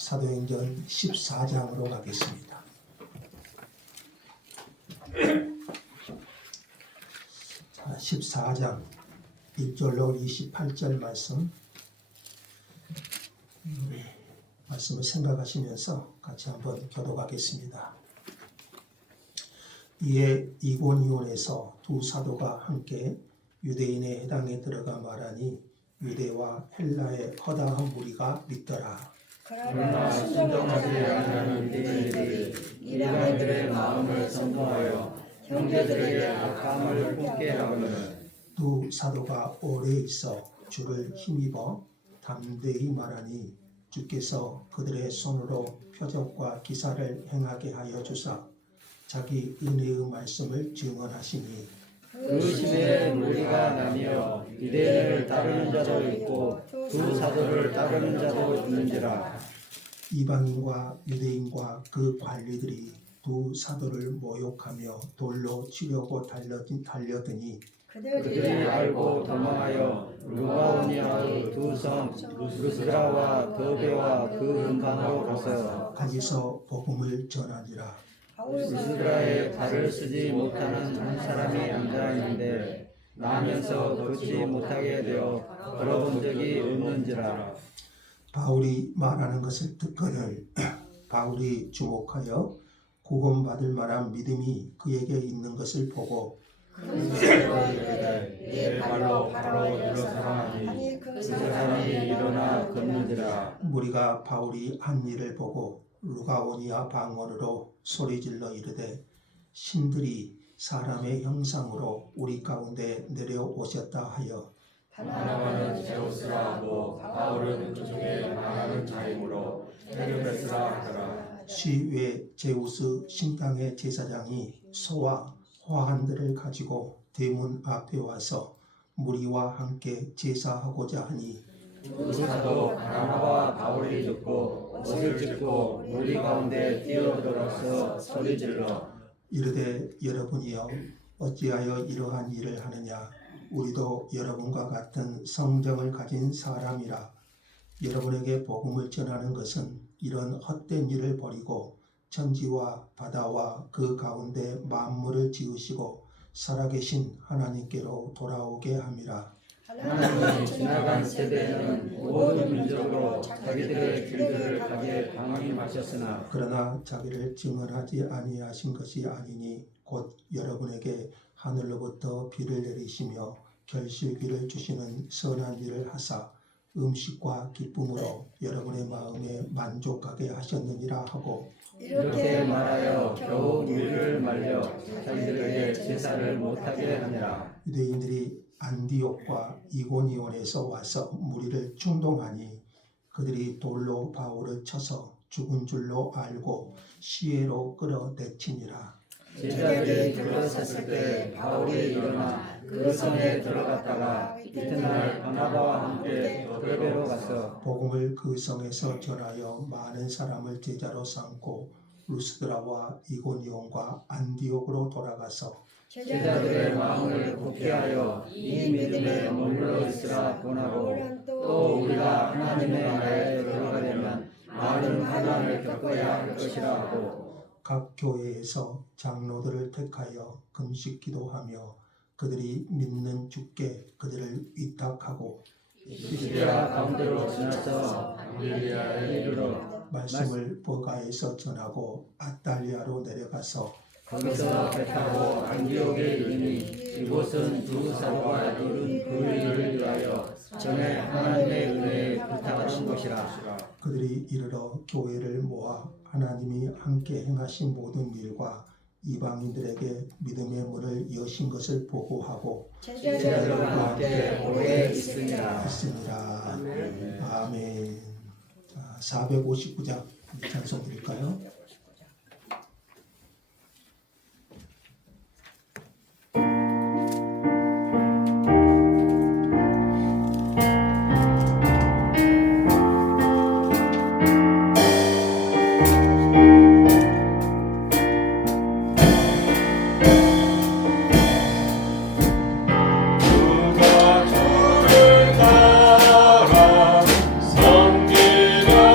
사도행전 14장으로 가겠습니다. 자, 14장 1절로 28절 말씀, 말씀을 생각하시면서 같이 한번 교독하겠습니다. 이에 이고니온에서 두 사도가 함께 유대인의 회당에 들어가 말하니 유대와 헬라의 허다한 무리가 믿더라. 그러나 순종하지 아니하는 유대인들이 이방인들의 마음을 선동하여 형제들에게 악감을 품게 하거늘 두 사도가 오래 있어 주를 힘입어 담대히 말하니 주께서 그들의 손으로 표적과 기사를 행하게 하여 주사 자기 은혜의 말씀을 증언하시니 그 시대에 무리가 나뉘어 유대인을 따르는 자도 있고 두 사도를 따르는 자도 있는지라. 이방인과 유대인과 그 관리들이 두 사도를 모욕하며 돌로 치려고 달려드니 그들이 알고 도망하여 루가오니아의 두 성 루스드라와 더베와 그 근방으로 가서 거기서 복음을 전하니라. 루스드라에 발을 쓰지 못하는 한 사람이 앉아 있는데 나면서 걷지 못하게 되어 걸어본 적이 없는지라. 바울이 말하는 것을 듣거늘 바울이 주목하여 구원받을 만한 믿음이 그에게 있는 것을 보고 내 발로 바로 일어서라니 그 사람이 일어나 걷는지라. 무리가 바울이 한 일을 보고 루가오니아 방언으로 소리질러 이르되 신들이 사람의 형상으로 우리 가운데 내려오셨다 하여 바나바는 제우스라 하고 바울은 그쪽에 나가는 자이므로 헤르메스라 하더라. 시외 제우스 신당의 제사장이 소와 화환들을 가지고 대문 앞에 와서 무리와 함께 제사하고자 하니 두 사도 바나바와 바울이 듣고 옷을 찢고 무리 가운데 뛰어들어서 소리질러 이르되 여러분이여 어찌하여 이러한 일을 하느냐. 우리도 여러분과 같은 성정을 가진 사람이라. 여러분에게 복음을 전하는 것은 이런 헛된 일을 버리고 천지와 바다와 그 가운데 만물을 지으시고 살아계신 하나님께로 돌아오게 함이라. 하나님이 지나간 세대에는 모든 민족으로 자기들의 길들을 가게 방임하셨으나 그러나 자기를 증언하지 아니하신 것이 아니니 곧 여러분에게 하늘로부터 비를 내리시며 결실비를 주시는 선한 일을 하사 음식과 기쁨으로 여러분의 마음에 만족하게 하셨느니라 하고 이렇게 말하여 겨우 우리를 말려 자기들에게 제사를 못하게 하니라. 유대인들이 안디옥과 이고니온에서 와서 무리를 충동하니 그들이 돌로 바울을 쳐서 죽은 줄로 알고 시외로 끌어내치니라. 제자들이 들어섰을 때 바울이 일어나 그 성에 들어갔다가 이튿날 바나바와 함께 더베로 가서 복음을 그 성에서 전하여 많은 사람을 제자로 삼고 루스드라와 이고니온과 안디옥으로 돌아가서 제자들의 마음을 굳게 하여 이 믿음에 머물러 있으라 권하고 또 우리가 하나님의 나라에 들어가려면 많은 환난을 겪어야 할 것이라 하고 각 교회에서 장로들을 택하여 금식 기도하며 그들이 믿는 주께 그들을 위탁하고 시리아 가운데로 지나서 갈릴리아에 이르러 말씀을 버가에서 전하고 아달리아로 내려가서 거기서 배 타고 안디옥에 이르니 이곳은 두 사도가 이룬 그 일을 위하여 전에 하나님의 은혜에 부탁하신 곳이라. 그들이 이르러 교회를 모아 하나님이 함께 행하신 모든 일과 이방인들에게 믿음의 문을 여신 것을 보고하고 제자들과 함께 오래 있으니라. 아멘. 자, 459장 찬송 드릴까요? 누가 주를 따라 섬기려는가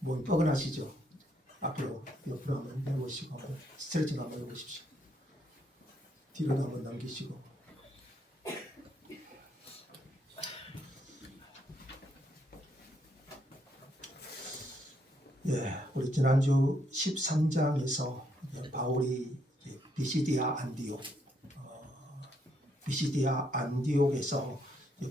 몸이 뻐근하시죠? 앞으로 옆으로 한번 해보시고 스트레칭 한번 해보십시오. 뒤로도 한번 넘기시고. 예, 우리 지난주 13장에서 바울이 비시디아 안디옥에서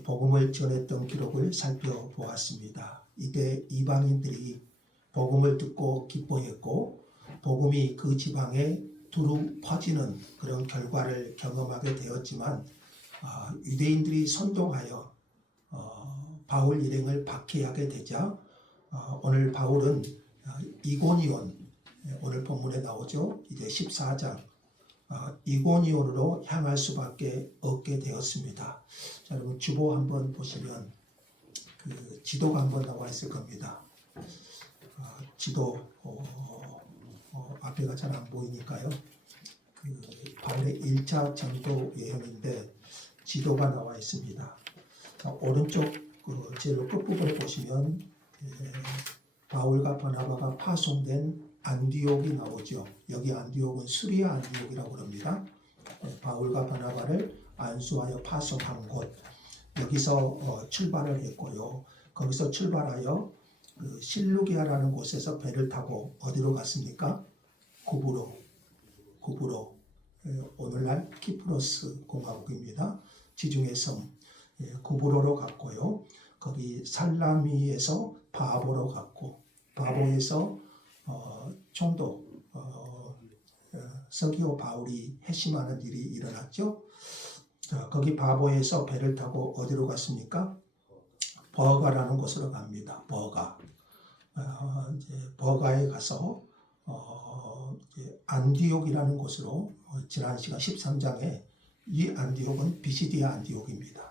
복음을 전했던 기록을 살펴보았습니다. 이때 이방인들이 복음을 듣고 기뻐했고 복음이 그 지방에 두루 퍼지는 그런 결과를 경험하게 되었지만 유대인들이 선동하여 바울 일행을 박해하게 되자 오늘 바울은 이고니온, 오늘 본문에 나오죠. 이제 14장 이고니온으로 향할 수밖에 없게 되었습니다. 자, 여러분 주보 한번 보시면 그 지도가 한번 나와 있을 겁니다. 지도 앞에가 잘 안 보이니까요. 그 바울의 1차 전도 여행인데 지도가 나와 있습니다. 자, 오른쪽 그 제일 끝부분에 보시면 바울과 바나바가 파송된 안디옥이 나오죠. 여기 안디옥은 수리아 안디옥이라고 합니다. 바울과 바나바를 안수하여 파송한 곳, 여기서 출발을 했고요. 거기서 출발하여 그 실루기아라는 곳에서 배를 타고 어디로 갔습니까? 구브로, 오늘날 키프로스 공화국입니다. 지중해 섬 구브로로 갔고요. 거기 살라미에서 바보로 갔고 바보에서 총독 서기오 바울이 회심하는 일이 일어났죠. 자, 거기 바보에서 배를 타고 어디로 갔습니까? 버가라는 곳으로 갑니다. 버가. 이제 버가에 가서 이제 안디옥이라는 곳으로 지난 시간 13장에 이 안디옥은 비시디아 안디옥입니다.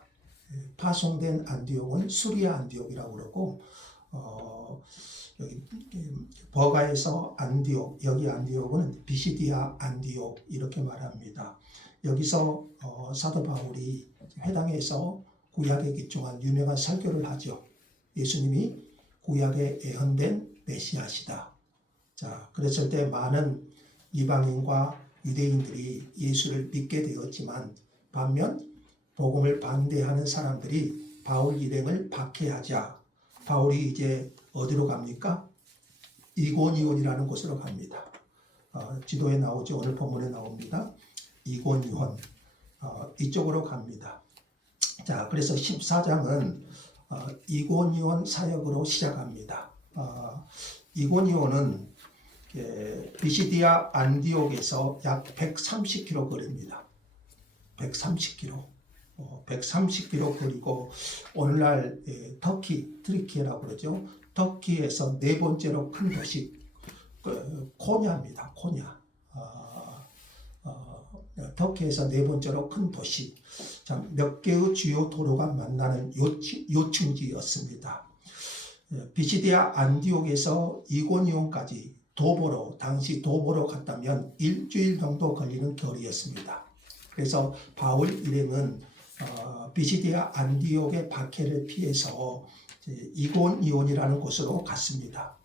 파송된 안디옥은 수리아 안디옥이라고 그러고 여기 버가에서 안디옥, 여기 안디옥은 비시디아 안디옥 이렇게 말합니다. 여기서 사도 바울이 회당에서 구약에 기초한 유명한 설교를 하죠. 예수님이 구약에 예언된 메시아시다. 자, 그랬을 때 많은 이방인과 유대인들이 예수를 믿게 되었지만 반면 복음을 반대하는 사람들이 바울 일행을 박해하자 바울이 이제 어디로 갑니까? 이고니온이라는 곳으로 갑니다. 지도에 나오죠. 오늘 본문에 나옵니다. 이고니온 이쪽으로 갑니다. 자, 그래서 14장은 이고니온 사역으로 시작합니다. 이고니온은 비시디아 안디옥에서 약 130km 거리입니다. 130km. 130km 거리고 오늘날 터키, 트리키에라고 그러죠. 터키에서 네 번째로 큰 도시 코냐입니다. 코냐. 터키에서 네 번째로 큰 도시. 자, 몇 개의 주요 도로가 만나는 요충지였습니다. 비시디아 안디옥에서 이고니온까지 당시 도보로 갔다면 일주일 정도 걸리는 거리였습니다. 그래서 바울 일행은 비시디아 안디옥의 박해를 피해서 이고니온이라는 곳으로 갔습니다.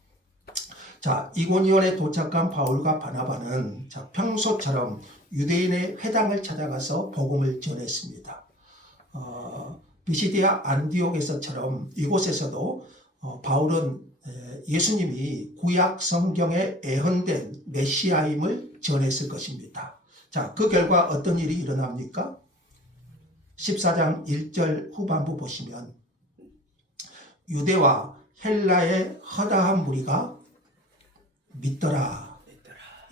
자, 이고니온에 도착한 바울과 바나바는 평소처럼 유대인의 회당을 찾아가서 복음을 전했습니다. 비시디아 안디옥에서처럼 이곳에서도 바울은 예수님이 구약 성경에 예언된 메시아임을 전했을 것입니다. 자, 그 결과 어떤 일이 일어납니까? 14장 1절 후반부 보시면 유대와 헬라의 허다한 무리가 믿더라.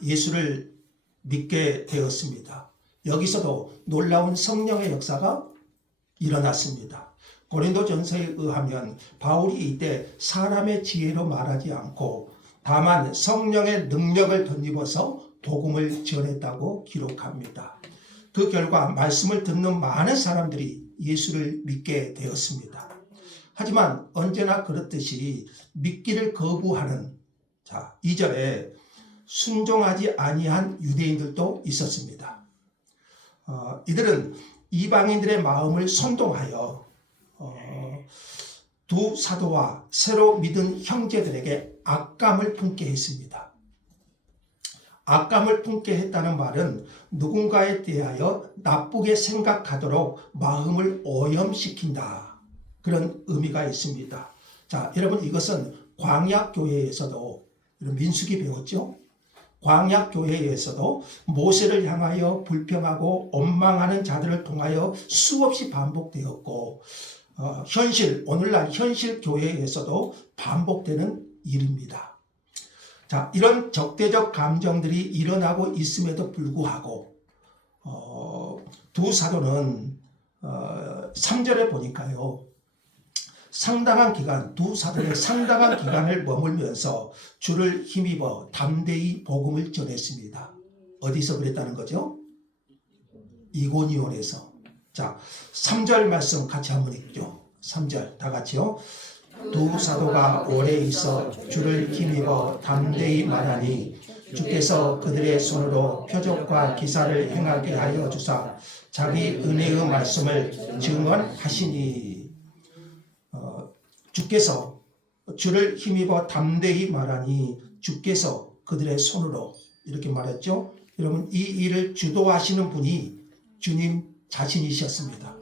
예수를 믿게 되었습니다. 여기서도 놀라운 성령의 역사가 일어났습니다. 고린도전서에 의하면 바울이 이때 사람의 지혜로 말하지 않고 다만 성령의 능력을 덧입어서 복음을 전했다고 기록합니다. 그 결과 말씀을 듣는 많은 사람들이 예수를 믿게 되었습니다. 하지만 언제나 그렇듯이 믿기를 거부하는 2절에 순종하지 아니한 유대인들도 있었습니다. 이들은 이방인들의 마음을 선동하여 두 사도와 새로 믿은 형제들에게 악감을 품게 했습니다. 악감을 품게 했다는 말은 누군가에 대하여 나쁘게 생각하도록 마음을 오염시킨다. 그런 의미가 있습니다. 자, 여러분 이것은 광야교회에서도 민수기 배웠죠? 광야교회에서도 모세를 향하여 불평하고 원망하는 자들을 통하여 수없이 반복되었고 오늘날 현실 교회에서도 반복되는 일입니다. 자, 이런 적대적 감정들이 일어나고 있음에도 불구하고 두 사도는 3절에 보니까요. 두 사도는 상당한 기간을 머물면서 주를 힘입어 담대히 복음을 전했습니다. 어디서 그랬다는 거죠? 이고니온에서. 자, 3절 말씀 같이 한번 읽죠. 3절 다 같이요. 두 사도가 오래 있어 주를 힘입어 담대히 말하니 주께서 그들의 손으로 표적과 기사를 행하게 하여 주사 자기 은혜의 말씀을 증언하시니. 주께서 주를 힘입어 담대히 말하니 주께서 그들의 손으로 이렇게 말했죠. 여러분 이 일을 주도하시는 분이 주님 자신이셨습니다.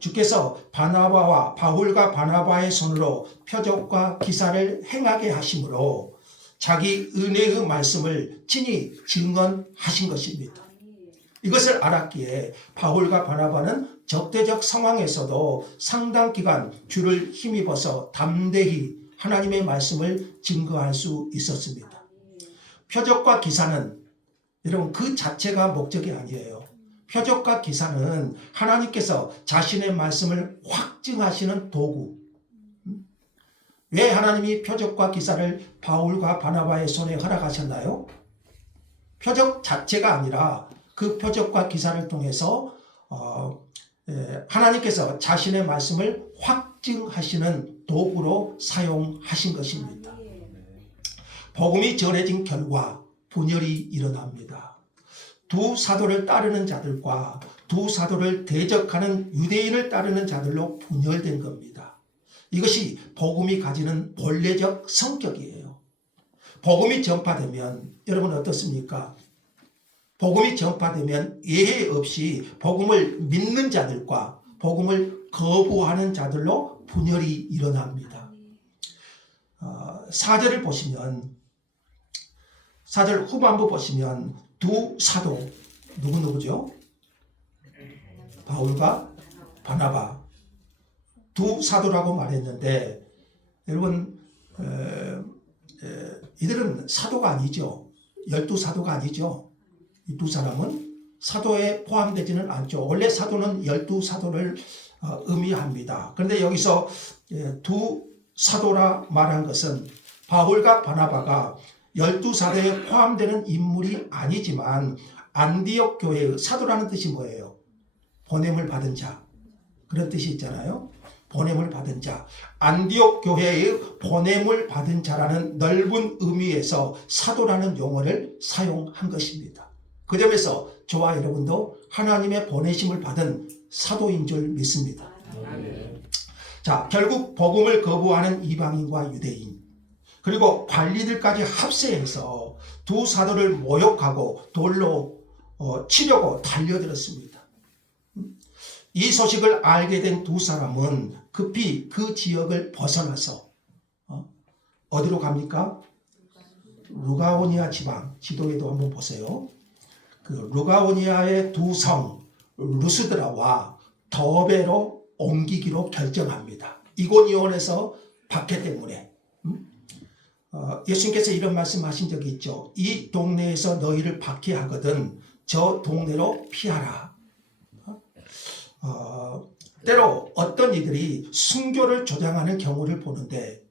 주께서 바울과 바나바의 손으로 표적과 기사를 행하게 하심으로 자기 은혜의 말씀을 친히 증언하신 것입니다. 이것을 알았기에 바울과 바나바는 적대적 상황에서도 상당 기간 주를 힘입어서 담대히 하나님의 말씀을 증거할 수 있었습니다. 표적과 기사는 여러분 그 자체가 목적이 아니에요. 표적과 기사는 하나님께서 자신의 말씀을 확증하시는 도구. 왜 하나님이 표적과 기사를 바울과 바나바의 손에 허락하셨나요? 표적 자체가 아니라 그 표적과 기사를 통해서 하나님께서 자신의 말씀을 확증하시는 도구로 사용하신 것입니다. 복음이 전해진 결과 분열이 일어납니다. 두 사도를 따르는 자들과 두 사도를 대적하는 유대인을 따르는 자들로 분열된 겁니다. 이것이 복음이 가지는 본래적 성격이에요. 복음이 전파되면 여러분 어떻습니까? 복음이 전파되면 예외 없이 복음을 믿는 자들과 복음을 거부하는 자들로 분열이 일어납니다. 4절을 보시면 4절 후반부 보시면 두 사도 누구죠? 바울과 바나바 두 사도라고 말했는데 여러분 이들은 사도가 아니죠. 12사도가 아니죠. 이 두 사람은 사도에 포함되지는 않죠. 원래 사도는 12사도를 의미합니다. 그런데 여기서 두 사도라 말한 것은 바울과 바나바가 12사도에 포함되는 인물이 아니지만 안디옥 교회의 사도라는 뜻이 뭐예요? 보냄을 받은 자. 그런 뜻이 있잖아요. 보냄을 받은 자. 안디옥 교회의 보냄을 받은 자라는 넓은 의미에서 사도라는 용어를 사용한 것입니다. 그 점에서 저와 여러분도 하나님의 보내심을 받은 사도인 줄 믿습니다. 자, 결국 복음을 거부하는 이방인과 유대인 그리고 관리들까지 합세해서 두 사도를 모욕하고 돌로 치려고 달려들었습니다. 이 소식을 알게 된 두 사람은 급히 그 지역을 벗어나서 어디로 갑니까? 루가오니아 지방 지도에도 한번 보세요. 그 루가오니아의 두 성 루스드라와 더베로 옮기기로 결정합니다. 이고니온에서 박해 때문에. 예수님께서 이런 말씀하신 적이 있죠. 이 동네에서 너희를 박해하거든 저 동네로 피하라. 때로 어떤 이들이 순교를 조장하는 경우를 보는데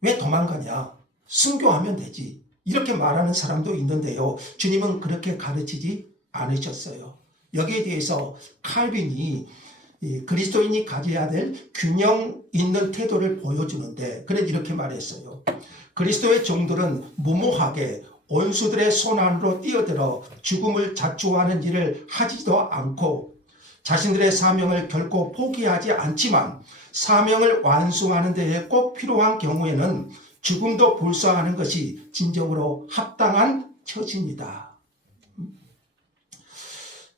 왜 도망가냐? 순교하면 되지. 이렇게 말하는 사람도 있는데요. 주님은 그렇게 가르치지 않으셨어요. 여기에 대해서 칼빈이 그리스도인이 가져야 될 균형 있는 태도를 보여주는데 그는 이렇게 말했어요. 그리스도의 종들은 무모하게 원수들의 손 안으로 뛰어들어 죽음을 자초하는 일을 하지도 않고 자신들의 사명을 결코 포기하지 않지만 사명을 완수하는 데에 꼭 필요한 경우에는 죽음도 불사하는 것이 진정으로 합당한 처지입니다.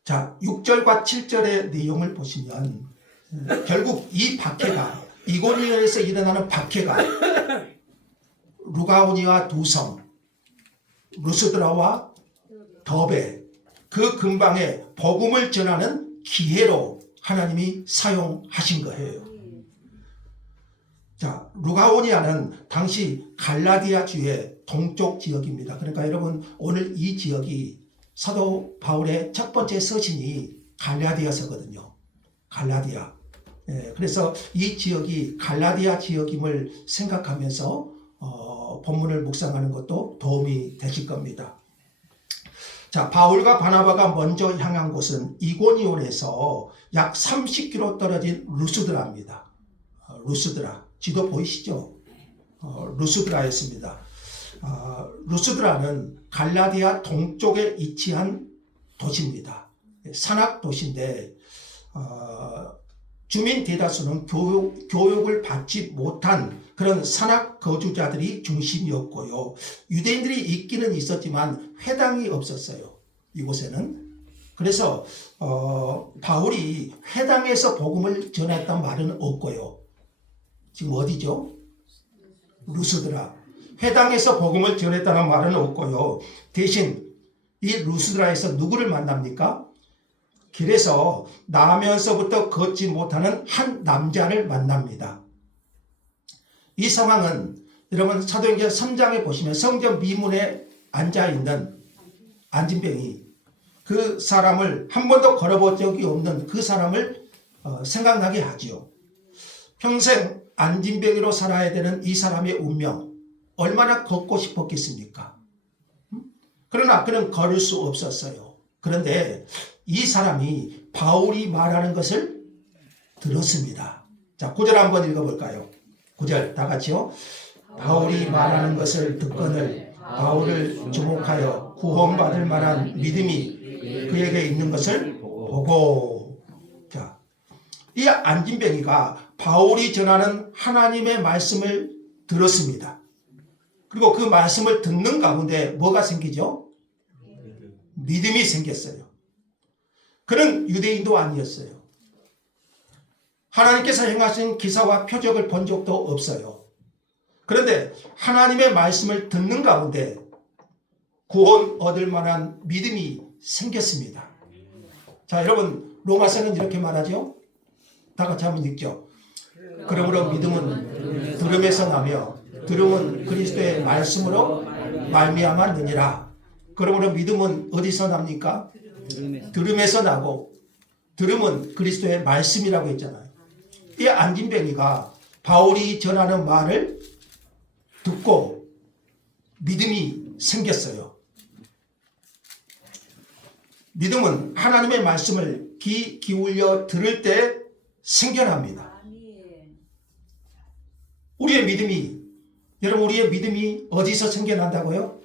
자, 6절과 7절의 내용을 보시면 결국 이 박해가 이고니온에서 일어나는 박해가 루가오니와 두 성 루스드라와 더베 그 근방에 복음을 전하는 기회로 하나님이 사용하신 거예요. 자, 루가오니아는 당시 갈라디아주의 동쪽 지역입니다. 그러니까 여러분 오늘 이 지역이 사도 바울의 첫 번째 서신이 갈라디아서거든요. 갈라디아. 그래서 이 지역이 갈라디아 지역임을 생각하면서 본문을 묵상하는 것도 도움이 되실 겁니다. 자, 바울과 바나바가 먼저 향한 곳은 이고니온에서 약 30km 떨어진 루스드라입니다. 루스드라. 지도 보이시죠? 루스드라였습니다. 루스드라는 갈라디아 동쪽에 위치한 도시입니다. 산악 도시인데 주민 대다수는 교육을 받지 못한 그런 산악 거주자들이 중심이었고요. 유대인들이 있기는 있었지만 회당이 없었어요. 이곳에는. 그래서 바울이 회당에서 복음을 전했단 말은 없고요. 지금 어디죠? 루스드라. 회당에서 복음을 전했다는 말은 없고요. 대신 이 루스드라에서 누구를 만납니까? 길에서 나면서부터 걷지 못하는 한 남자를 만납니다. 이 상황은 여러분 사도행전 3장에 보시면 성전 미문에 앉아있는 안진병이 그 사람을 한 번도 걸어본 적이 없는 그 사람을 생각나게 하지요. 평생 안진병이로 살아야 되는 이 사람의 운명 얼마나 걷고 싶었겠습니까? 그러나 그는 걸을 수 없었어요. 그런데 이 사람이 바울이 말하는 것을 들었습니다. 자, 9절 한번 읽어볼까요? 9절 다 같이요. 바울이 말하는 것을 듣거늘 바울을 주목하여 구원받을 만한 믿음이 그에게 있는 것을 보고. 자, 이 안진병이가 바울이 전하는 하나님의 말씀을 들었습니다. 그리고 그 말씀을 듣는 가운데 뭐가 생기죠? 믿음이 생겼어요. 그는 유대인도 아니었어요. 하나님께서 행하신 기사와 표적을 본 적도 없어요. 그런데 하나님의 말씀을 듣는 가운데 구원 얻을 만한 믿음이 생겼습니다. 자, 여러분 로마서는 이렇게 말하죠. 다 같이 한번 읽죠. 그러므로 믿음은 들음에서 나며 들음은 그리스도의 말씀으로 말미암았느니라. 그러므로 믿음은 어디서 납니까? 들음에서 나고 들음은 그리스도의 말씀이라고 했잖아요. 이 안진뱅이가 바울이 전하는 말을 듣고 믿음이 생겼어요. 믿음은 하나님의 말씀을 귀 기울여 들을 때 생겨납니다. 우리의 믿음이 여러분 우리의 믿음이 어디서 생겨난다고요?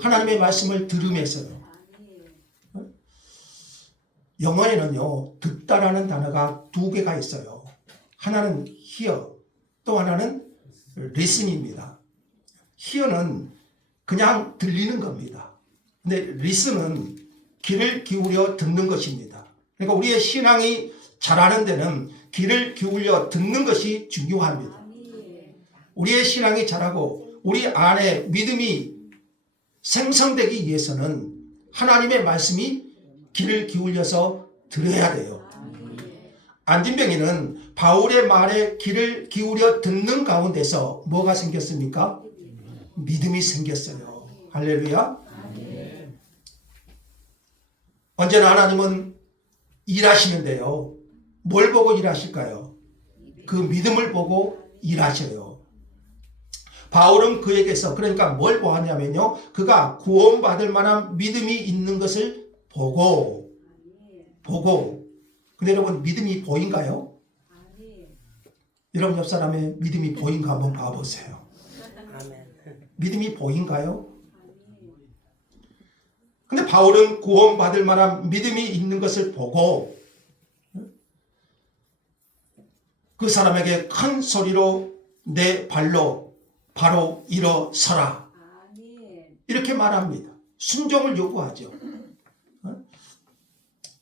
하나님의 말씀을 들으면서요. 영어에는요 듣다라는 단어가 두 개가 있어요. 하나는 hear, 또 하나는 listen입니다. hear는 그냥 들리는 겁니다. 근데 listen은 귀를 기울여 듣는 것입니다. 그러니까 우리의 신앙이 자라는 데는 귀를 기울여 듣는 것이 중요합니다. 우리의 신앙이 자라고 우리 안에 믿음이 생성되기 위해서는 하나님의 말씀이 귀를 기울여서 들어야 돼요. 안진뱅이는 바울의 말에 귀를 기울여 듣는 가운데서 뭐가 생겼습니까? 믿음이 생겼어요. 할렐루야. 언제나 하나님은 일하시는데요. 뭘 보고 일하실까요? 그 믿음을 보고 일하셔요. 바울은 그에게서 그러니까 뭘 보았냐면요. 그가 구원받을 만한 믿음이 있는 것을 보고. 근데 여러분 믿음이 보인가요? 여러분 옆 사람의 믿음이 보인가 한번 봐보세요. 믿음이 보인가요? 근데 바울은 구원받을 만한 믿음이 있는 것을 보고 그 사람에게 큰 소리로 내 발로 바로 일어서라. 이렇게 말합니다. 순종을 요구하죠.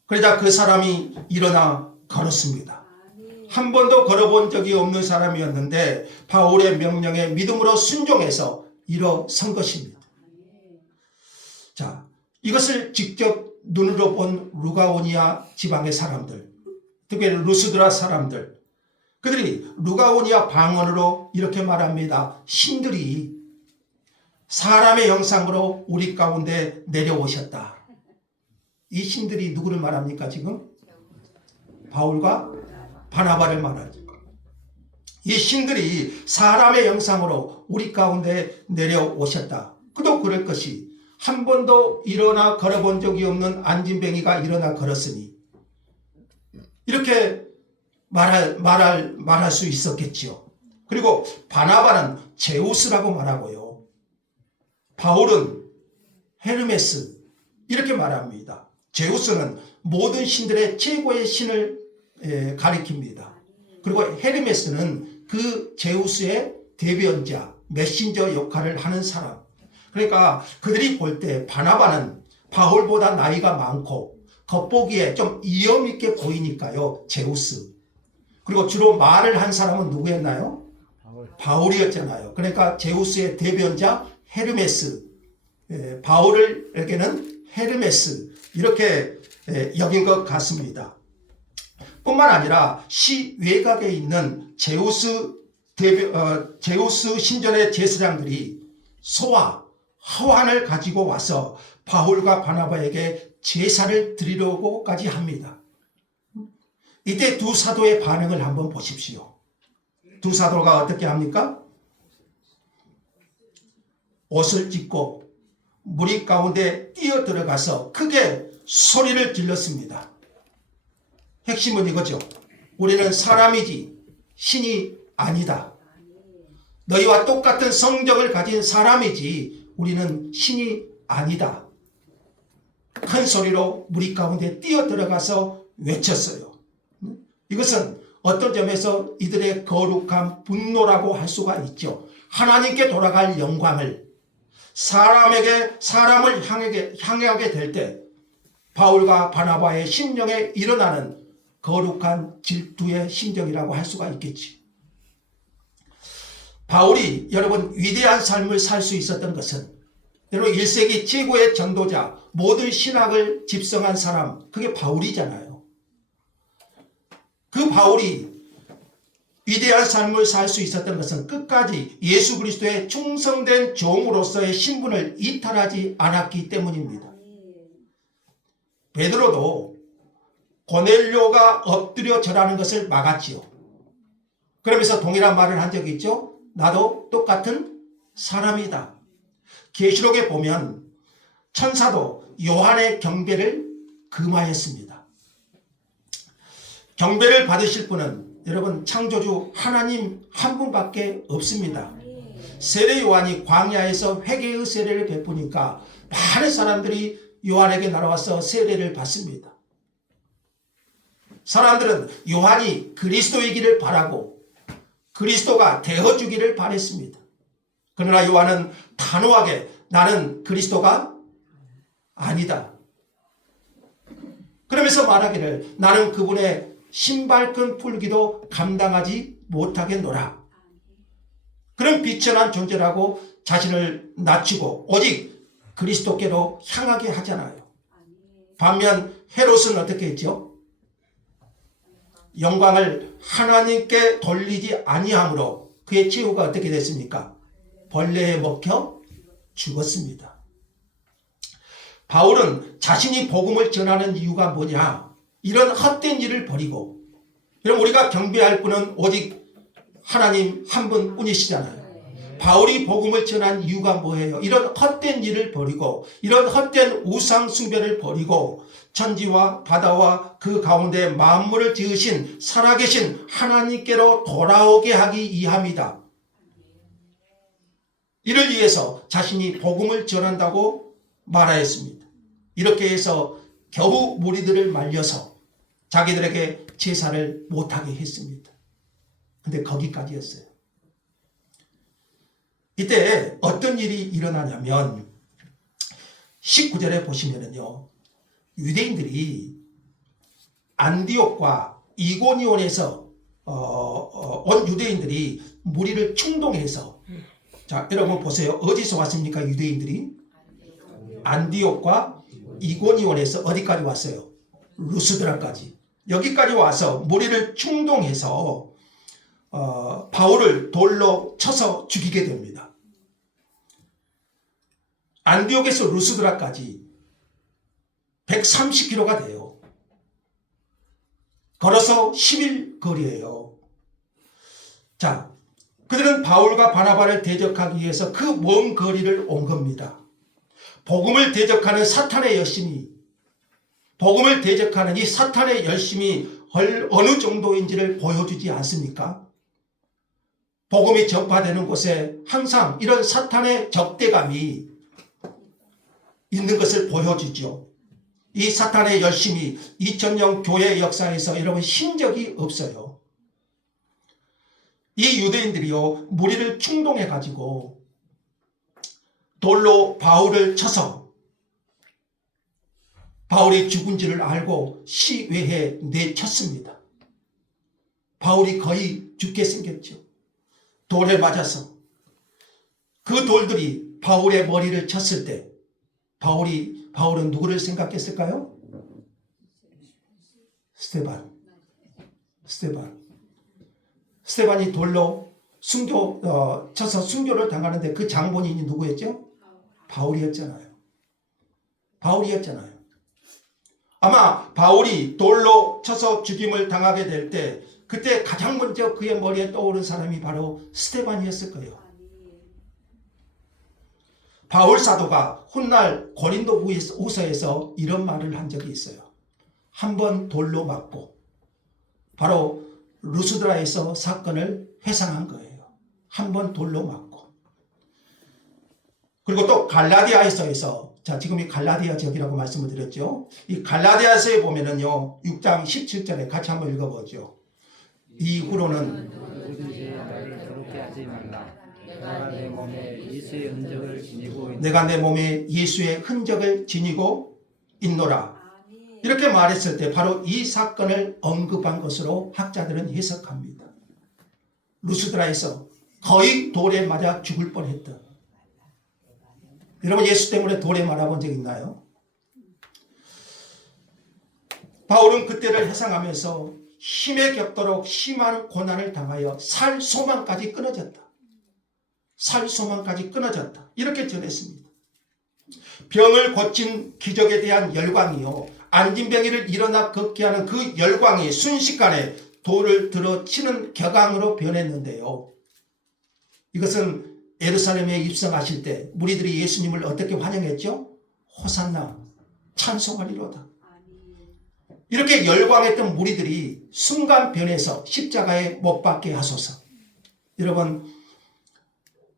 그러자 그 사람이 일어나 걸었습니다. 한 번도 걸어본 적이 없는 사람이었는데 바울의 명령에 믿음으로 순종해서 일어선 것입니다. 자, 이것을 직접 눈으로 본 루가오니아 지방의 사람들, 특히 루스드라 사람들, 그들이 루가오니아 방언으로 이렇게 말합니다. 신들이 사람의 형상으로 우리 가운데 내려오셨다. 이 신들이 누구를 말합니까 지금? 바울과 바나바를 말하죠. 이 신들이 사람의 형상으로 우리 가운데 내려오셨다. 그도 그럴 것이 한 번도 일어나 걸어본 적이 없는 안진뱅이가 일어나 걸었으니 이렇게 말할 수 있었겠지요. 그리고 바나바는 제우스라고 말하고요. 바울은 헤르메스 이렇게 말합니다. 제우스는 모든 신들의 최고의 신을 가리킵니다. 그리고 헤르메스는 그 제우스의 대변자, 메신저 역할을 하는 사람. 그러니까 그들이 볼 때 바나바는 바울보다 나이가 많고 겉보기에 좀 위험 있게 보이니까요. 제우스. 그리고 주로 말을 한 사람은 누구였나요? 바울이었잖아요. 그러니까 제우스의 대변자 헤르메스, 바울에게는 헤르메스 이렇게 여긴 것 같습니다. 뿐만 아니라 시 외곽에 있는 제우스 신전의 제사장들이 소와 화환을 가지고 와서 바울과 바나바에게 제사를 드리려고까지 합니다. 이때 두 사도의 반응을 한번 보십시오. 두 사도가 어떻게 합니까? 옷을 찢고 무리 가운데 뛰어 들어가서 크게 소리를 질렀습니다. 핵심은 이거죠. 우리는 사람이지 신이 아니다. 너희와 똑같은 성정을 가진 사람이지 우리는 신이 아니다. 큰 소리로 무리 가운데 뛰어 들어가서 외쳤어요. 이것은 어떤 점에서 이들의 거룩한 분노라고 할 수가 있죠. 하나님께 돌아갈 영광을 사람을 향하게 될 때 바울과 바나바의 심령에 일어나는 거룩한 질투의 심정이라고 할 수가 있겠지. 바울이 여러분 위대한 삶을 살 수 있었던 것은 여러분 1세기 최고의 전도자, 모든 신학을 집성한 사람, 그게 바울이잖아요. 그 바울이 위대한 삶을 살 수 있었던 것은 끝까지 예수 그리스도의 충성된 종으로서의 신분을 이탈하지 않았기 때문입니다. 베드로도 고넬료가 엎드려 절하는 것을 막았지요. 그러면서 동일한 말을 한 적이 있죠. 나도 똑같은 사람이다. 계시록에 보면 천사도 요한의 경배를 금하였습니다. 경배를 받으실 분은 여러분 창조주 하나님 한 분밖에 없습니다. 세례 요한이 광야에서 회개의 세례를 베푸니까 많은 사람들이 요한에게 날아와서 세례를 받습니다. 사람들은 요한이 그리스도이기를 바라고 그리스도가 되어주기를 바랬습니다. 그러나 요한은 단호하게 나는 그리스도가 아니다. 그러면서 말하기를 나는 그분의 신발끈 풀기도 감당하지 못하겠노라. 그런 비천한 존재라고 자신을 낮추고 오직 그리스도께로 향하게 하잖아요. 반면 헤롯은 어떻게 했죠? 영광을 하나님께 돌리지 아니함으로 그의 최후가 어떻게 됐습니까? 벌레에 먹혀 죽었습니다. 바울은 자신이 복음을 전하는 이유가 뭐냐? 이런 헛된 일을 버리고, 그럼 우리가 경배할 분은 오직 하나님 한 분뿐이시잖아요. 바울이 복음을 전한 이유가 뭐예요? 이런 헛된 일을 버리고, 이런 헛된 우상 숭배를 버리고 천지와 바다와 그 가운데 만물을 지으신 살아계신 하나님께로 돌아오게 하기 위함이다. 이를 위해서 자신이 복음을 전한다고 말하였습니다. 이렇게 해서 겨우 무리들을 말려서 자기들에게 제사를 못하게 했습니다. 근데 거기까지였어요. 이때 어떤 일이 일어나냐면 19절에 보시면은요, 유대인들이 안디옥과 이고니온에서 온 유대인들이 무리를 충동해서, 자 여러분 보세요. 어디서 왔습니까? 유대인들이 안디옥과 이고니온에서 어디까지 왔어요? 루스드라까지. 여기까지 와서 무리를 충동해서 바울을 돌로 쳐서 죽이게 됩니다. 안디옥에서 루스드라까지 130km가 돼요. 걸어서 10일 거리예요. 자, 그들은 바울과 바나바를 대적하기 위해서 그 먼 거리를 온 겁니다. 복음을 대적하는 사탄의 열심이, 복음을 대적하는 이 사탄의 열심이 어느 정도인지를 보여주지 않습니까? 복음이 전파되는 곳에 항상 이런 사탄의 적대감이 있는 것을 보여주죠. 이 사탄의 열심이 2000년 교회 역사에서 여러분 쉰 적이 없어요. 이 유대인들이요, 무리를 충동해 가지고 돌로 바울을 쳐서 바울이 죽은지를 알고 시외에 내쳤습니다. 바울이 거의 죽게 생겼죠. 돌에 맞아서. 그 돌들이 바울의 머리를 쳤을 때 바울은 누구를 생각했을까요? 스테반이 돌로 쳐서 순교를 당하는데 그 장본인이 누구였죠? 바울이었잖아요. 아마 바울이 돌로 쳐서 죽임을 당하게 될 때 그때 가장 먼저 그의 머리에 떠오른 사람이 바로 스테반이었을 거예요. 바울 사도가 훗날 고린도 후서에서 이런 말을 한 적이 있어요. 한 번 돌로 맞고 바로 루스드라에서 사건을 회상한 거예요. 한 번 돌로 맞고. 그리고 또 갈라디아서에서, 자 지금 이 갈라디아 지역이라고 말씀을 드렸죠. 이 갈라디아서에 보면은요 6장 17절에 같이 한번 읽어보죠. 이후로는 누구든지 나를 더럽게 하지 말라. 내가 내 몸에 예수의 흔적을 지니고 있노라. 이렇게 말했을 때 바로 이 사건을 언급한 것으로 학자들은 해석합니다. 루스드라에서 거의 돌에 맞아 죽을 뻔했던. 여러분 예수 때문에 돌에 맞아본 적 있나요? 바울은 그때를 회상하면서 힘에 겹도록 심한 고난을 당하여 살 소망까지 끊어졌다. 이렇게 전했습니다. 병을 고친 기적에 대한 열광이요, 안진병이를 일어나 걷게 하는 그 열광이 순식간에 돌을 들어 치는 격앙으로 변했는데요. 이것은 예루살렘에 입성하실 때 무리들이 예수님을 어떻게 환영했죠? 호산나, 찬송하리로다. 이렇게 열광했던 무리들이 순간 변해서 십자가에 못 박게 하소서. 여러분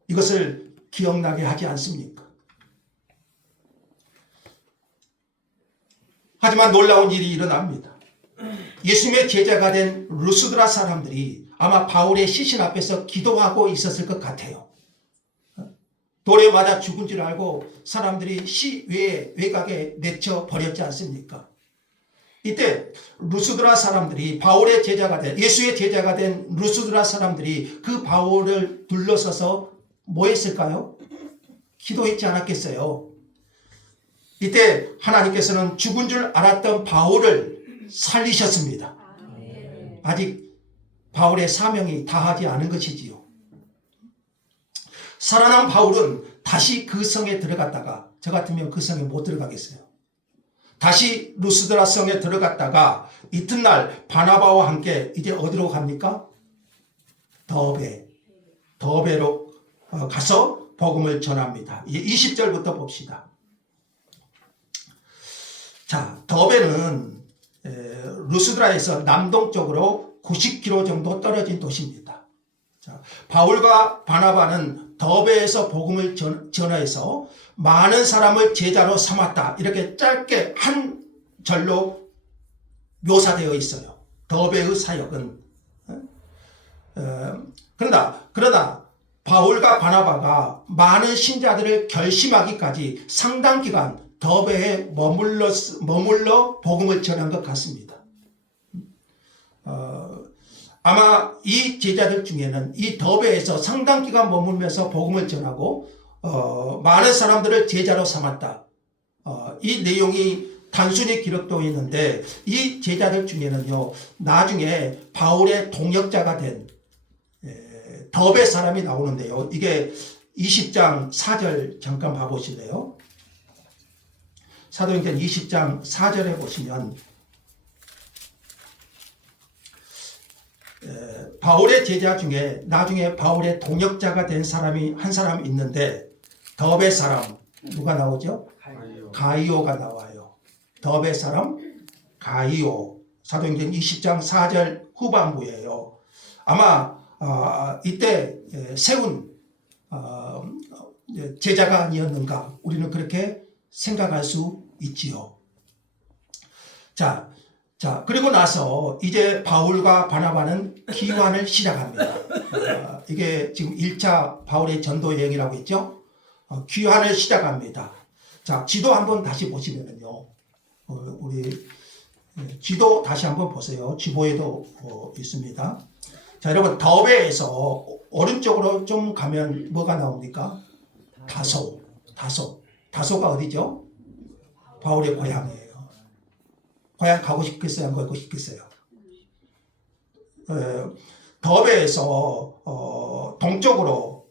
이것을 기억나게 하지 않습니까? 하지만 놀라운 일이 일어납니다. 예수님의 제자가 된 루스드라 사람들이 아마 바울의 시신 앞에서 기도하고 있었을 것 같아요. 돌에 맞아 죽은 줄 알고 사람들이 시외 외곽에 내쳐 버렸지 않습니까? 이때 루스드라 사람들이 바울의 제자가 된, 예수의 제자가 된 루스드라 사람들이 그 바울을 둘러서서 뭐 했을까요? 기도했지 않았겠어요? 이때 하나님께서는 죽은 줄 알았던 바울을 살리셨습니다. 아직 바울의 사명이 다하지 않은 것이지요. 살아난 바울은 다시 그 성에 들어갔다가, 저 같으면 그 성에 못 들어가겠어요. 다시 루스드라 성에 들어갔다가 이튿날 바나바와 함께 이제 어디로 갑니까? 더베로 가서 복음을 전합니다. 이제 20절부터 봅시다. 자, 더베는 루스드라에서 남동쪽으로 90km 정도 떨어진 도시입니다. 자, 바울과 바나바는 더베에서 복음을 전해서 많은 사람을 제자로 삼았다. 이렇게 짧게 한 절로 묘사되어 있어요. 더베의 사역은. 그러나 바울과 바나바가 많은 신자들을 결심하기까지 상당 기간 더베에 머물러 복음을 전한 것 같습니다. 아마 이 제자들 중에는 이 더베에서 상당 기간 머물면서 복음을 전하고 많은 사람들을 제자로 삼았다. 이 내용이 단순히 기록되어 있는데 이 제자들 중에는요, 나중에 바울의 동역자가 된 더베 사람이 나오는데요. 이게 20장 4절 잠깐 봐보실래요? 사도행전 20장 4절에 보시면 바울의 제자 중에 나중에 바울의 동역자가 된 사람이 한 사람 있는데 더베 사람 누가 나오죠? 가이오가 나와요. 더베 사람 가이오. 사도행전 20장 4절 후반부예요. 아마 이때 세운 제자가 아니었는가 우리는 그렇게 생각할 수 있지요. 자, 그리고 나서 이제 바울과 바나바는 기환을 시작합니다. 이게 지금 1차 바울의 전도 여행이라고 했죠. 귀환을 시작합니다. 자, 지도 한번 다시 보시면은요, 우리 지도 다시 한번 보세요. 지도에도 있습니다. 자, 여러분 더베에서 오른쪽으로 좀 가면 뭐가 나옵니까? 다소가 어디죠? 바울의 고향이에요. 고향 가고 싶겠어요? 안 가고 싶겠어요? 더베에서 동쪽으로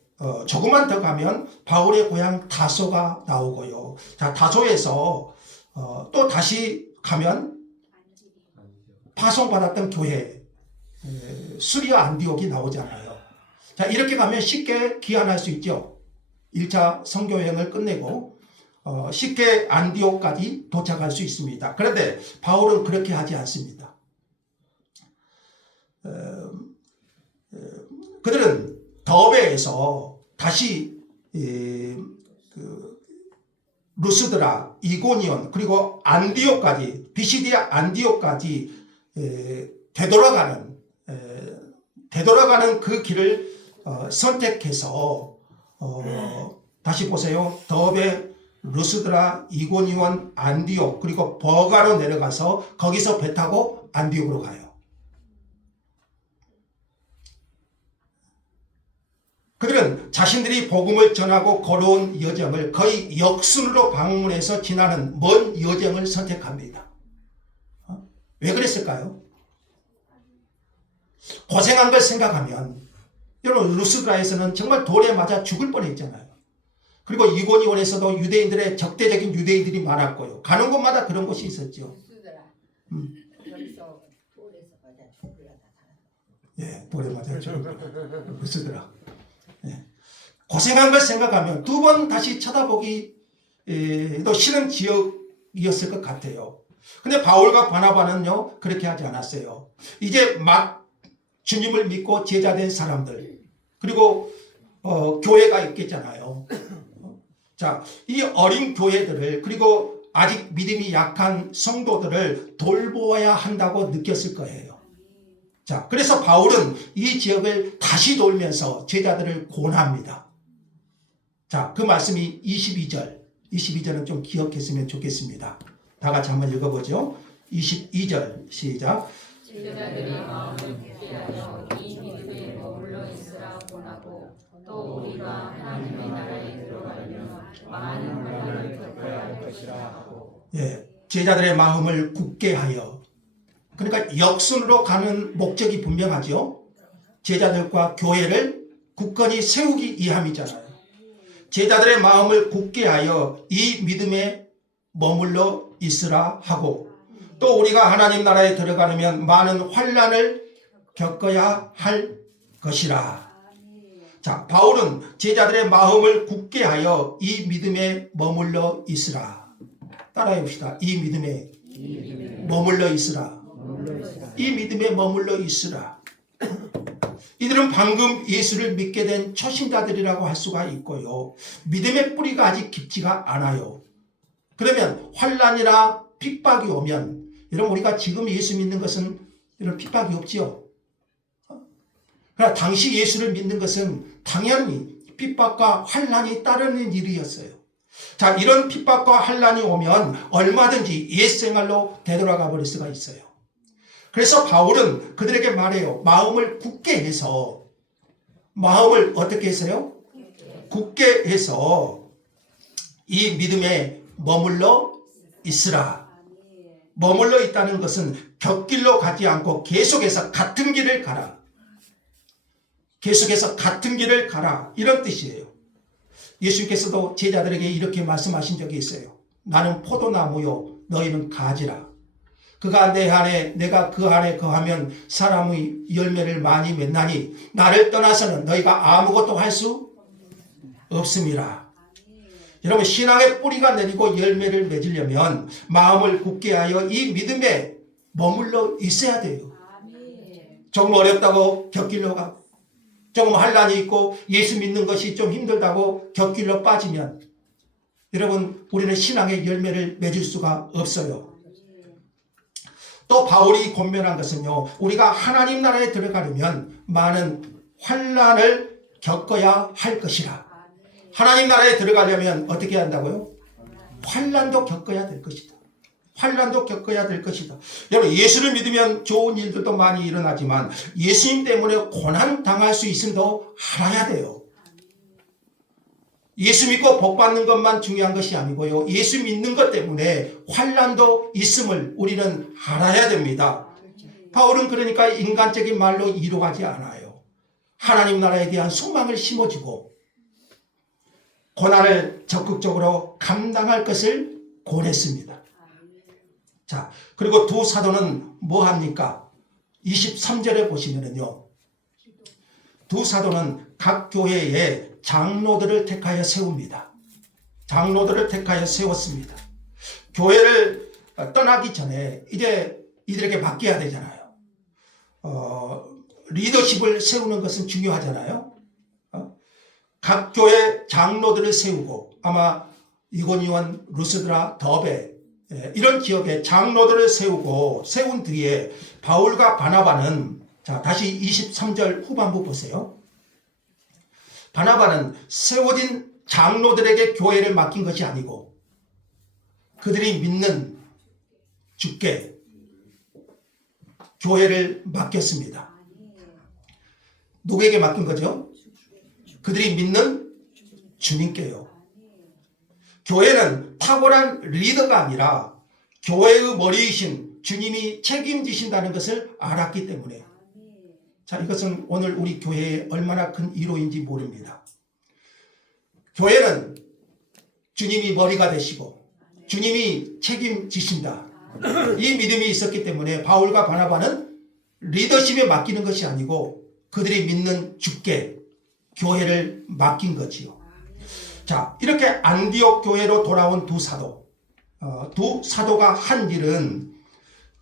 조금만 더 가면 바울의 고향 다소가 나오고요. 자, 다소에서 또 다시 가면 파송받았던 교회 수리아 안디옥이 나오잖아요. 자, 이렇게 가면 쉽게 귀환할 수 있죠. 1차 선교여행을 끝내고 쉽게 안디옥까지 도착할 수 있습니다. 그런데 바울은 그렇게 하지 않습니다. 그들은 더베에서 다시 루스드라, 이고니온 그리고 안디옥까지 비시디아 안디옥까지 되돌아가는 그 길을 선택해서 다시 보세요. 더베, 루스드라, 이고니온, 안디옥 그리고 버가로 내려가서 거기서 배 타고 안디옥으로 가요. 그들은 자신들이 복음을 전하고 걸어온 여정을 거의 역순으로 방문해서 지나는 먼 여정을 선택합니다. 왜 그랬을까요? 고생한 걸 생각하면 여러분 루스드라에서는 정말 돌에 맞아 죽을 뻔했잖아요. 그리고 이고니온에서도 유대인들의 적대적인 유대인들이 많았고요. 가는 곳마다 그런 곳이 있었죠. 예, 돌에 맞아 죽을 루스드라. 예. 고생한 걸 생각하면 두 번 다시 쳐다보기도 싫은 지역이었을 것 같아요. 근데 바울과 바나바는요 그렇게 하지 않았어요. 이제 막 주님을 믿고 제자된 사람들 그리고 교회가 있겠잖아요. 자, 이 어린 교회들을 그리고 아직 믿음이 약한 성도들을 돌보아야 한다고 느꼈을 거예요. 자, 그래서 바울은 이 지역을 다시 돌면서 제자들을 권합니다. 자, 그 말씀이 22절은 좀 기억했으면 좋겠습니다. 다 같이 한번 읽어보죠. 22절 시작. 제자들이 마음을 굳게 하여 이 믿음에 머물러 있으라 권하고 또 우리가 하나님의 나라에 들어가려면 많은 환난을 겪어야 할 것이라 하고. 예, 제자들의 마음을 굳게 하여. 그러니까 역순으로 가는 목적이 분명하죠. 제자들과 교회를 굳건히 세우기 위함이잖아요. 제자들의 마음을 굳게 하여 이 믿음에 머물러 있으라 하고 또 우리가 하나님 나라에 들어가려면 많은 환난을 겪어야 할 것이라. 자, 바울은 제자들의 마음을 굳게 하여 이 믿음에 머물러 있으라. 따라해 봅시다. 이 믿음에 머물러 있으라. 이 믿음에 머물러 있으라. 이들은 방금 예수를 믿게 된 초신자들이라고 할 수가 있고요. 믿음의 뿌리가 아직 깊지가 않아요. 그러면 환난이나 핍박이 오면 여러분 우리가 지금 예수 믿는 것은 이런 핍박이 없지요. 그러나 당시 예수를 믿는 것은 당연히 핍박과 환난이 따르는 일이었어요. 자, 이런 핍박과 환난이 오면 얼마든지 옛 생활로 되돌아가 버릴 수가 있어요. 그래서 바울은 그들에게 말해요. 마음을 굳게 해서, 마음을 어떻게 했어요? 굳게 해서 이 믿음에 머물러 있으라. 머물러 있다는 것은 곁길로 가지 않고 계속해서 같은 길을 가라. 계속해서 같은 길을 가라. 이런 뜻이에요. 예수님께서도 제자들에게 이렇게 말씀하신 적이 있어요. 나는 포도나무요, 너희는 가지라. 그가 내 안에, 내가 그 안에 거하면 사람의 열매를 많이 맺나니 나를 떠나서는 너희가 아무것도 할 수 없음이라. 여러분, 신앙의 뿌리가 내리고 열매를 맺으려면 마음을 굳게 하여 이 믿음에 머물러 있어야 돼요. 조금 어렵다고 곁길로 가고, 조금 환난이 있고 예수 믿는 것이 좀 힘들다고 곁길로 빠지면 여러분, 우리는 신앙의 열매를 맺을 수가 없어요. 또 바울이 권면한 것은요, 우리가 하나님 나라에 들어가려면 많은 환난을 겪어야 할 것이라. 하나님 나라에 들어가려면 어떻게 한다고요? 환난도 겪어야 될 것이다. 환난도 겪어야 될 것이다. 여러분, 예수를 믿으면 좋은 일들도 많이 일어나지만 예수님 때문에 고난 당할 수 있음도 알아야 돼요. 예수 믿고 복 받는 것만 중요한 것이 아니고요, 예수 믿는 것 때문에 환난도 있음을 우리는 알아야 됩니다. 바울은 그러니까 인간적인 말로 이루어가지 않아요. 하나님 나라에 대한 소망을 심어주고 고난을 적극적으로 감당할 것을 권했습니다. 자, 그리고 두 사도는 뭐 합니까? 23절에 보시면은요, 두 사도는 각 교회에 장로들을 택하여 세웁니다. 장로들을 택하여 세웠습니다. 교회를 떠나기 전에 이제 이들에게 맡겨야 되잖아요. 리더십을 세우는 것은 중요하잖아요. 각 교회 장로들을 세우고, 아마 이고니온, 루스드라, 더베 이런 지역에 장로들을 세운 뒤에 바울과 바나바는, 자, 다시 23절 후반부 보세요. 바나바는 세워진 장로들에게 교회를 맡긴 것이 아니고 그들이 믿는 주께 교회를 맡겼습니다. 누구에게 맡긴 거죠? 그들이 믿는 주님께요. 교회는 탁월한 리더가 아니라 교회의 머리이신 주님이 책임지신다는 것을 알았기 때문에, 자, 이것은 오늘 우리 교회에 얼마나 큰 위로인지 모릅니다. 교회는 주님이 머리가 되시고 주님이 책임지신다. 이 믿음이 있었기 때문에 바울과 바나바는 리더십에 맡기는 것이 아니고 그들이 믿는 주께 교회를 맡긴 거지요. 자, 이렇게 안디옥 교회로 돌아온 두 사도, 두 사도가 한 일은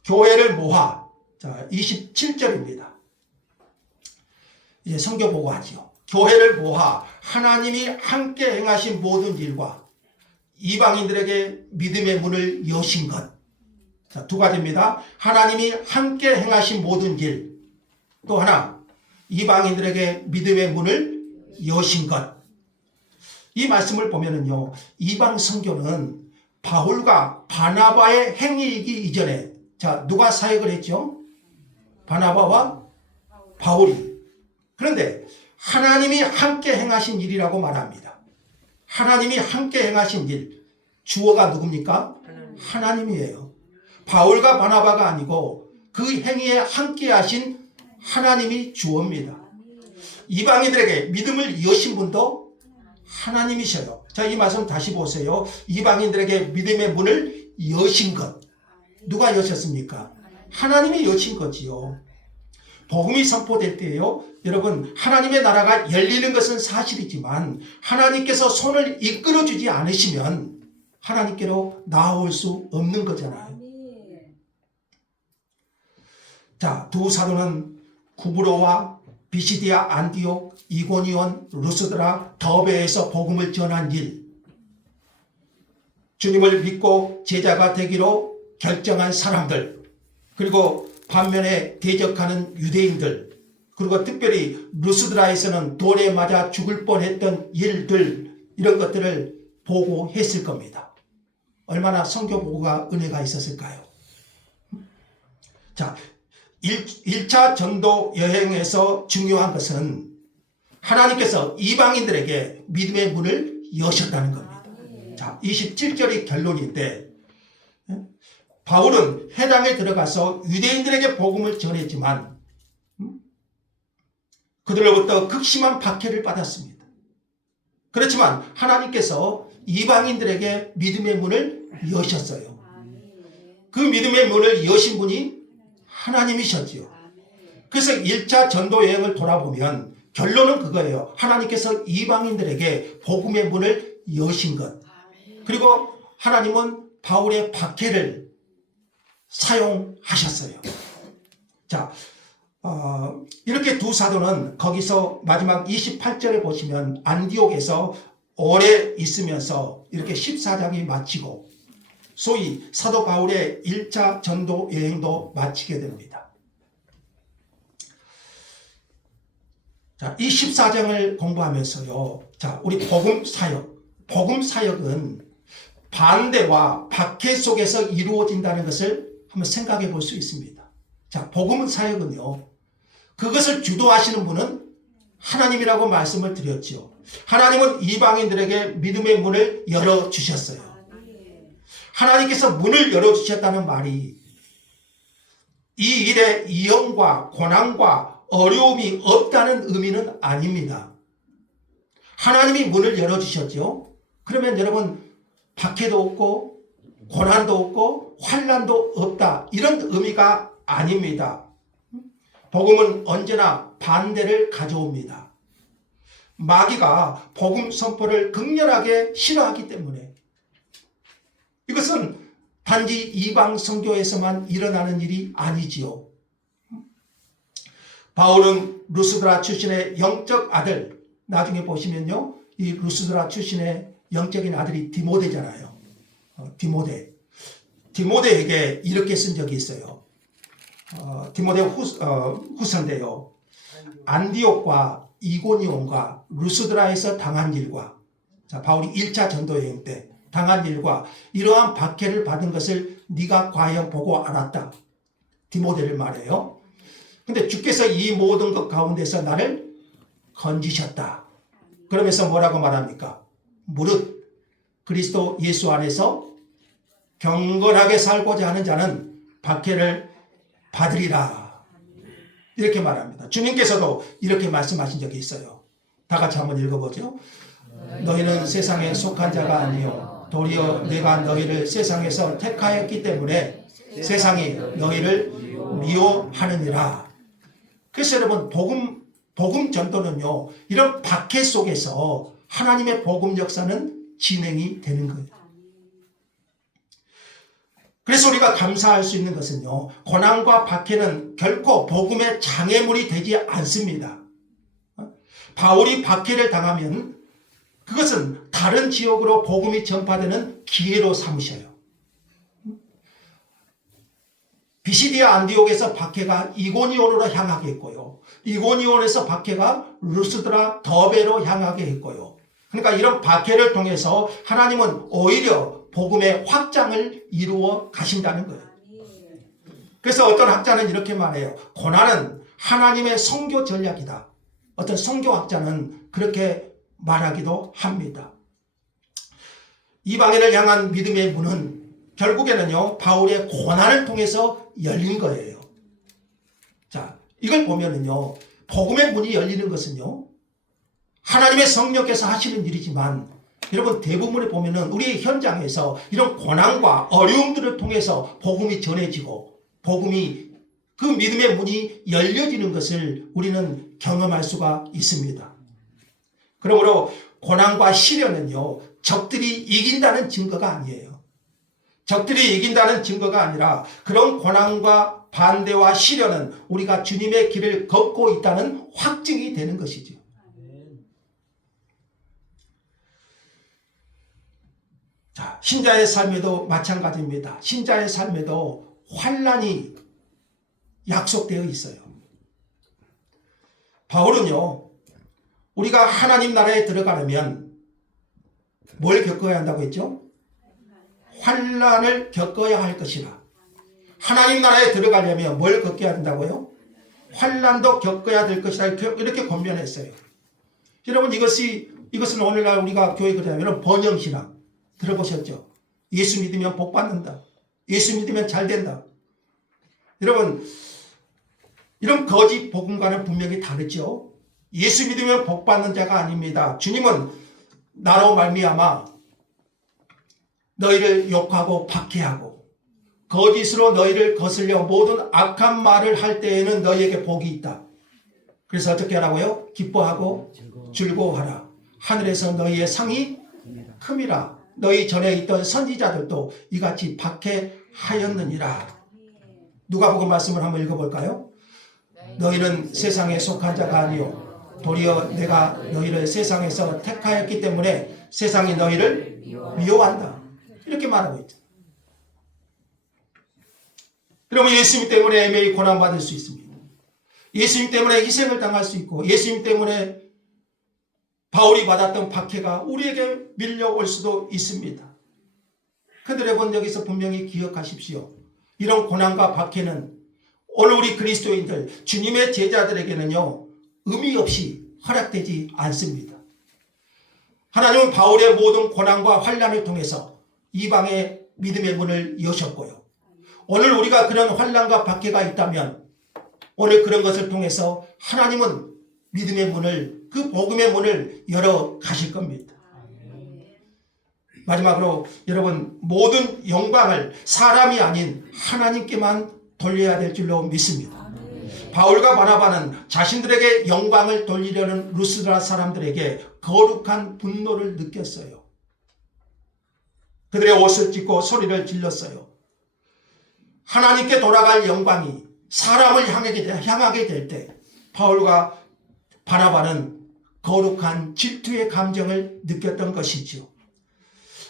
교회를 모아, 자, 27절입니다. 이제 성경 보고 하지요. 교회를 모아 하나님이 함께 행하신 모든 일과 이방인들에게 믿음의 문을 여신 것. 자, 두 가지입니다. 하나님이 함께 행하신 모든 일, 또 하나 이방인들에게 믿음의 문을 여신 것. 이 말씀을 보면은요, 이방 선교는 바울과 바나바의 행위이기 이전에, 자, 누가 사역을 했죠? 바나바와 바울이. 그런데 하나님이 함께 행하신 일이라고 말합니다. 하나님이 함께 행하신 일, 주어가 누굽니까? 하나님이에요. 바울과 바나바가 아니고 그 행위에 함께 하신 하나님이 주어입니다. 이방인들에게 믿음을 여신 분도 하나님이셔요. 자, 이 말씀 다시 보세요. 이방인들에게 믿음의 문을 여신 것. 누가 여셨습니까? 하나님이 여신 거지요. 복음이 선포될 때요, 여러분, 하나님의 나라가 열리는 것은 사실이지만 하나님께서 손을 이끌어주지 않으시면 하나님께로 나아올 수 없는 거잖아요. 자, 두 사도는 구브로와 비시디아, 안디옥, 이고니온, 루스드라, 더베에서 복음을 전한 일, 주님을 믿고 제자가 되기로 결정한 사람들, 그리고 반면에 대적하는 유대인들, 그리고 특별히 루스드라에서는 돌에 맞아 죽을 뻔했던 일들, 이런 것들을 보고했을 겁니다. 얼마나 선교 보고가 은혜가 있었을까요? 자, 1차 전도 여행에서 중요한 것은 하나님께서 이방인들에게 믿음의 문을 여셨다는 겁니다. 자, 27절이 결론인데, 바울은 해당에 들어가서 유대인들에게 복음을 전했지만 그들로부터 극심한 박해를 받았습니다. 그렇지만 하나님께서 이방인들에게 믿음의 문을 여셨어요. 그 믿음의 문을 여신 분이 하나님이셨지요. 그래서 1차 전도 여행을 돌아보면 결론은 그거예요. 하나님께서 이방인들에게 복음의 문을 여신 것. 그리고 하나님은 바울의 박해를 사용하셨어요. 자, 이렇게 두 사도는 거기서 마지막 28절에 보시면 안디옥에서 오래 있으면서 이렇게 14장이 마치고 소위 사도 바울의 1차 전도 여행도 마치게 됩니다. 자, 이 14장을 공부하면서요. 자, 우리 복음 사역은 반대와 박해 속에서 이루어진다는 것을 한번 생각해 볼 수 있습니다. 자, 복음 사역은요. 그것을 주도하시는 분은 하나님이라고 말씀을 드렸죠. 하나님은 이방인들에게 믿음의 문을 열어주셨어요. 하나님께서 문을 열어주셨다는 말이 이 일에 이형과 고난과 어려움이 없다는 의미는 아닙니다. 하나님이 문을 열어주셨죠. 그러면 여러분 박해도 없고 고난도 없고 환난도 없다, 이런 의미가 아닙니다. 복음은 언제나 반대를 가져옵니다. 마귀가 복음 선포를 극렬하게 싫어하기 때문에 이것은 단지 이방 선교에서만 일어나는 일이 아니지요. 바울은 루스드라 출신의 영적 아들, 나중에 보시면요, 이 루스드라 출신의 영적인 아들이 디모데잖아요. 디모데에게 이렇게 쓴 적이 있어요. 디모데 후서인데요. 안디옥과 이고니온과 루스드라에서 당한 일과, 자, 바울이 1차 전도 여행 때 당한 일과 이러한 박해를 받은 것을 네가 과연 보고 알았다. 디모데를 말해요. 근데 주께서 이 모든 것 가운데서 나를 건지셨다. 그러면서 뭐라고 말합니까? 무릇 그리스도 예수 안에서 경건하게 살고자 하는 자는 박해를 받으리라. 이렇게 말합니다. 주님께서도 이렇게 말씀하신 적이 있어요. 다 같이 한번 읽어보죠. 너희는 세상에 속한 자가 아니요 도리어 내가 너희를 세상에서 택하였기 때문에 세상이 너희를 미워하느니라. 그래서 여러분 복음 전도는요, 이런 박해 속에서 하나님의 복음 역사는 진행이 되는 거예요. 그래서 우리가 감사할 수 있는 것은요, 고난과 박해는 결코 복음의 장애물이 되지 않습니다. 바울이 박해를 당하면 그것은 다른 지역으로 복음이 전파되는 기회로 삼으셔요. 비시디아 안디옥에서 박해가 이고니온으로 향하게 했고요. 이고니온에서 박해가 루스드라 더베로 향하게 했고요. 그러니까 이런 박해를 통해서 하나님은 오히려 복음의 확장을 이루어 가신다는 거예요. 그래서 어떤 학자는 이렇게 말해요. 고난은 하나님의 선교 전략이다. 어떤 선교학자는 그렇게 말하기도 합니다. 이방인을 향한 믿음의 문은 결국에는요, 바울의 고난을 통해서 열린 거예요. 자, 이걸 보면은요, 복음의 문이 열리는 것은요, 하나님의 성령께서 하시는 일이지만, 여러분 대부분을 보면은 우리 현장에서 이런 고난과 어려움들을 통해서 복음이 전해지고, 복음이 그 믿음의 문이 열려지는 것을 우리는 경험할 수가 있습니다. 그러므로 고난과 시련은요, 적들이 이긴다는 증거가 아니에요. 적들이 이긴다는 증거가 아니라 그런 고난과 반대와 시련은 우리가 주님의 길을 걷고 있다는 확증이 되는 것이죠. 자, 신자의 삶에도 마찬가지입니다. 신자의 삶에도 환난이 약속되어 있어요. 바울은요, 우리가 하나님 나라에 들어가려면 뭘 겪어야 한다고 했죠? 환난을 겪어야 할 것이라. 하나님 나라에 들어가려면 뭘 겪어야 된다고요? 환난도 겪어야 될 것이라 이렇게 권면했어요. 여러분, 이것은 오늘날 우리가 교회 그러면 번영신앙 들어보셨죠? 예수 믿으면 복 받는다. 예수 믿으면 잘 된다. 여러분, 이런 거짓 복음과는 분명히 다르죠. 예수 믿으면 복 받는 자가 아닙니다. 주님은 나로 말미암아 너희를 욕하고 박해하고 거짓으로 너희를 거슬려 모든 악한 말을 할 때에는 너희에게 복이 있다. 그래서 어떻게 하라고요? 기뻐하고 즐거워하라. 하늘에서 너희의 상이 큼이라. 너희 전에 있던 선지자들도 이같이 박해하였느니라. 누가복음 말씀을 한번 읽어볼까요? 너희는 세상에 속한 자가 아니요 도리어 내가 너희를 세상에서 택하였기 때문에 세상이 너희를 미워한다. 이렇게 말하고 있죠. 그러면 예수님 때문에 매일 고난받을 수 있습니다. 예수님 때문에 희생을 당할 수 있고 예수님 때문에 바울이 받았던 박해가 우리에게 밀려올 수도 있습니다. 그런데 여러분, 여기서 분명히 기억하십시오. 이런 고난과 박해는 오늘 우리 그리스도인들, 주님의 제자들에게는요, 의미 없이 허락되지 않습니다. 하나님은 바울의 모든 고난과 환난을 통해서 이방의 믿음의 문을 여셨고요. 오늘 우리가 그런 환난과 박해가 있다면 오늘 그런 것을 통해서 하나님은 믿음의 문을, 그 복음의 문을 열어 가실 겁니다. 마지막으로 여러분, 모든 영광을 사람이 아닌 하나님께만 돌려야 될 줄로 믿습니다. 바울과 바나바는 자신들에게 영광을 돌리려는 루스드라 사람들에게 거룩한 분노를 느꼈어요. 그들의 옷을 찢고 소리를 질렀어요. 하나님께 돌아갈 영광이 사람을 향하게 될 때 바울과 바나바는 거룩한 질투의 감정을 느꼈던 것이지요.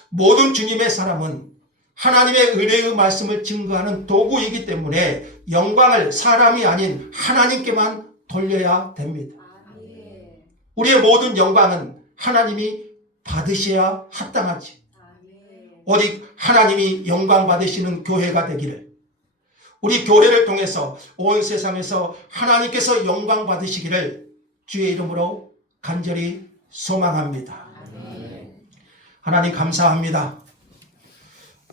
모든 주님의 사람은 하나님의 은혜의 말씀을 증거하는 도구이기 때문에 영광을 사람이 아닌 하나님께만 돌려야 됩니다. 우리의 모든 영광은 하나님이 받으셔야 합당하지. 오직 하나님이 영광 받으시는 교회가 되기를, 우리 교회를 통해서 온 세상에서 하나님께서 영광 받으시기를 주의 이름으로 간절히 소망합니다. 하나님 감사합니다.